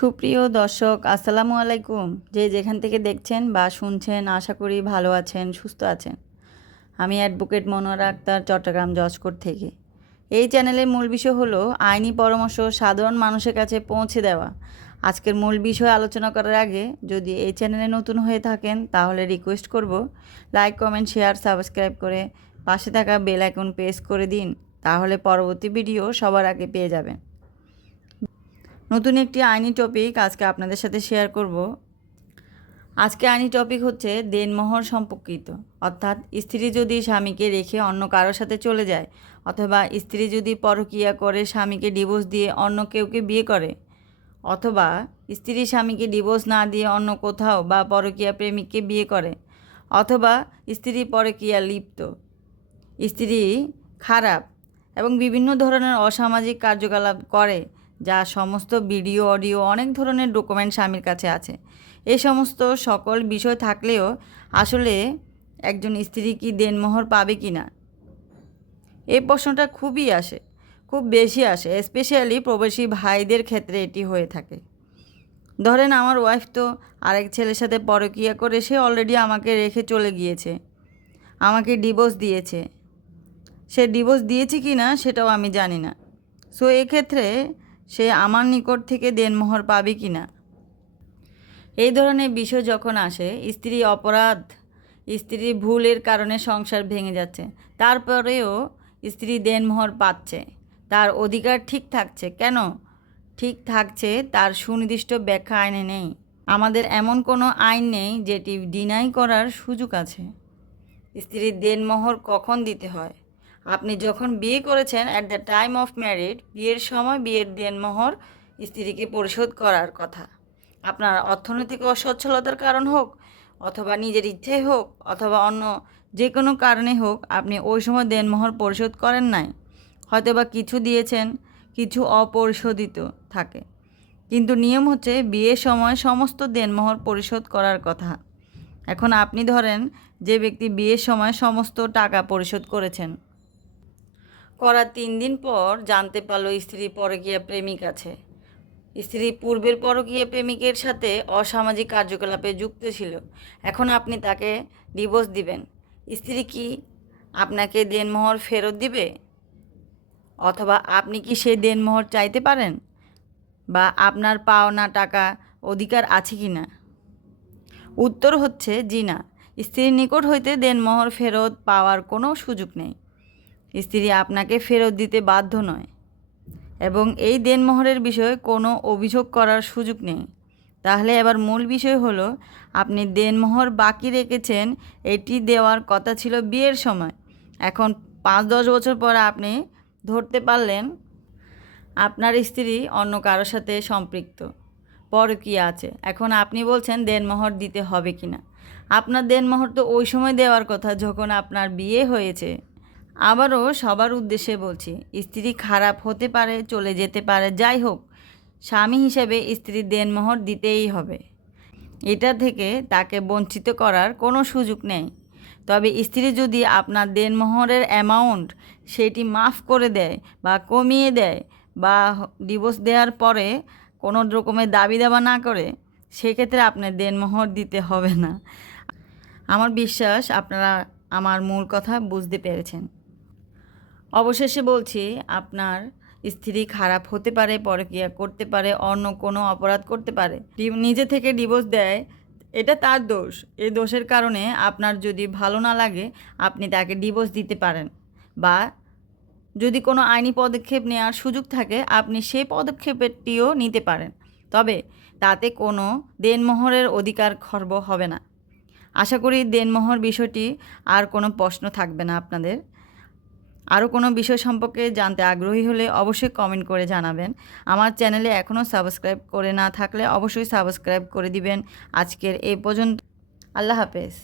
সুপ্রিয় দর্শক, আসসালামু আলাইকুম। যে যেখান থেকে দেখছেন বা শুনছেন, আশা করি ভালো আছেন, সুস্থ আছেন। আমি advocate Monowara Akter, Chattogram judge court থেকে। এই চ্যানেলের মূল বিষয় হলো আইনি পরামর্শ সাধারণ মানুষের কাছে পৌঁছে দেওয়া। আজকের মূল বিষয় আলোচনা করার আগে যদি এই চ্যানেলে নতুন হয়ে থাকেন, তাহলে রিকোয়েস্ট করব লাইক, কমেন্ট, শেয়ার, সাবস্ক্রাইব করে পাশে থাকা বেল আইকন প্রেস করে দিন। তাহলে পরবর্তী ভিডিও সবার আগে পেয়ে যাবেন। নতুন একটি আইনি টপিক আজকে আপনাদের সাথে শেয়ার করব। আজকে আইনি টপিক হচ্ছে দেনমোহর সম্পর্কিত। অর্থাৎ স্ত্রী যদি স্বামীকে রেখে অন্য কারোর সাথে চলে যায়, অথবা স্ত্রী যদি পরকীয়া করে স্বামীকে ডিভোর্স দিয়ে অন্য কেউকে বিয়ে করে, অথবা স্ত্রী স্বামীকে ডিভোর্স না দিয়ে অন্য কোথাও বা পরকীয়া প্রেমিককে বিয়ে করে, অথবা স্ত্রী পরকীয়া লিপ্ত, স্ত্রী খারাপ এবং বিভিন্ন ধরনের অসামাজিক কার্যকলাপ করে যা সমস্ত ভিডিও, অডিও, অনেক ধরনের ডকুমেন্ট স্বামীর কাছে আছে। এই সমস্ত সকল বিষয় থাকলেও আসলে একজন স্ত্রী কি দেনমোহর পাবে কি না? এই প্রশ্নটা খুবই আসে, খুব বেশি আসে স্পেশালি প্রবাসী ভাইদের ক্ষেত্রে এটি হয়ে থাকে। ধরেন আমার ওয়াইফ তো আরেক ছেলের সাথে পরকিয়া করে সে অলরেডি আমাকে রেখে চলে গিয়েছে, আমাকে ডিভোর্স দিয়েছে। সে ডিভোর্স দিয়েছে কি না সেটাও আমি জানি না। সো এক্ষেত্রে সে আমার নিকট থেকে দেনমোহর পাবে কি না? এই ধরনের বিষয় যখন আসে, স্ত্রী অপরাধ স্ত্রীর ভুলের কারণে সংসার ভেঙে যাচ্ছে, তারপরেও স্ত্রী দেনমোহর পাচ্ছে, তার অধিকার ঠিক থাকছে। কেন? ঠিক থাকছে তার সুনির্দিষ্ট ব্যাখ্যা আইনে নেই। আমাদের এমন কোনো আইন নেই যেটি ডিনাই করার সুযোগ আছে। স্ত্রীর দেনমোহর কখন দিতে হয়? আপনি যখন বিয়ে করেছেন at the time of married বিয়ের সময় বিয়ের দেনমোহর স্ত্রীকে পরিশোধ করার কথা। আপনার অর্থনৈতিক অসচ্ছলতার কারণ হোক, অথবা নিজের ইচ্ছে হোক, অথবা অন্য যে কোনো কারণে হোক, আপনি ওই সময় দেনমোহর পরিশোধ করেন নাই। হয়তো বা কিছু দিয়েছেন, কিছু অপরিশোধিত থাকে। কিন্তু নিয়ম হচ্ছে বিয়ের সময় সমস্ত দেনমোহর পরিশোধ করার কথা। এখন আপনি ধরেন যে ব্যক্তি বিয়ের সময় সমস্ত টাকা পরিশোধ করেছেন। করার তিন দিন পর জানতে পারল স্ত্রী পরকীয়া প্রেমিক আছে। স্ত্রী পূর্বের পরকীয়া প্রেমিকের সাথে অসামাজিক কার্যকলাপে যুক্ত ছিল। এখন আপনি তাকে ডিভোর্স দিবেন। স্ত্রী কি আপনাকে দেনমোহর ফেরত দিবে? অথবা আপনি কি সেই দেনমোহর চাইতে পারেন? বা আপনার পাওনা টাকা অধিকার আছে কি না? উত্তর হচ্ছে জি না। স্ত্রীর নিকট হইতে দেনমোহর ফেরত পাওয়ার কোনো সুযোগ নেই। স্ত্রী আপনাকে ফেরত দিতে বাধ্য নয়। এবং এই দেনমোহরের বিষয়ে কোনো অভিযোগ করার সুযোগ নেই। তাহলে এবার মূল বিষয় হলো, আপনি দেনমোহর বাকি রেখেছেন, এটি দেওয়ার কথা ছিল বিয়ের সময়। এখন পাঁচ দশ বছর পর আপনি ধরতে পারলেন, আপনার স্ত্রী অন্য কারোর সাথে সম্পৃক্ত পর কি আছে। এখন আপনি বলছেন দেনমোহর দিতে হবে কি না আপনার দেনমোহর তো ওই সময় দেওয়ার কথা, যখন আপনার বিয়ে হয়েছে। আবারও সবার উদ্দেশ্যে বলছি, স্ত্রী খারাপ হতে পারে, চলে যেতে পারে, যাই হোক, স্বামী হিসেবে স্ত্রীর দেনমোহর দিতেই হবে। এটা থেকে তাকে বঞ্চিত করার কোনো সুযোগ নেই। তবে স্ত্রী যদি আপনার দেনমোহরের অ্যামাউন্ট সেটি মাফ করে দেয় বা কমিয়ে দেয় বা ডিভোর্স দেওয়ার পরে কোনো রকমের দাবি দাবা না করে, সেক্ষেত্রে আপনার দেনমোহর দিতে হবে না। আমার বিশ্বাস আপনারা আমার মূল কথা বুঝতে পেরেছেন। অবশেষে বলছি, আপনার স্ত্রী খারাপ হতে পারে, পরকিয়া করতে পারে, অন্য কোনো অপরাধ করতে পারে। নিজে থেকে ডিভোর্স দেয়, এটা তার দোষ। এই দোষের কারণে আপনার যদি ভালো না লাগে, আপনি তাকে ডিভোর্স দিতে পারেন। বা যদি কোনো আইনি পদক্ষেপ নেওয়ার সুযোগ থাকে, আপনি সেই পদক্ষেপটিও নিতে পারেন। তবে তাতে কোনো দেনমোহরের অধিকার খর্ব হবে না। আশা করি দেনমোহর বিষয়টি আর কোনো প্রশ্ন থাকবে না আপনাদের। আরও কোনো বিষয় সম্পর্কে জানতে আগ্রহী হলে অবশ্যই কমেন্ট করে জানাবেন। আমার চ্যানেলে এখনও সাবস্ক্রাইব করে না থাকলে অবশ্যই সাবস্ক্রাইব করে দিবেন। আজকের এই পর্যন্ত আল্লাহ হাফেজ।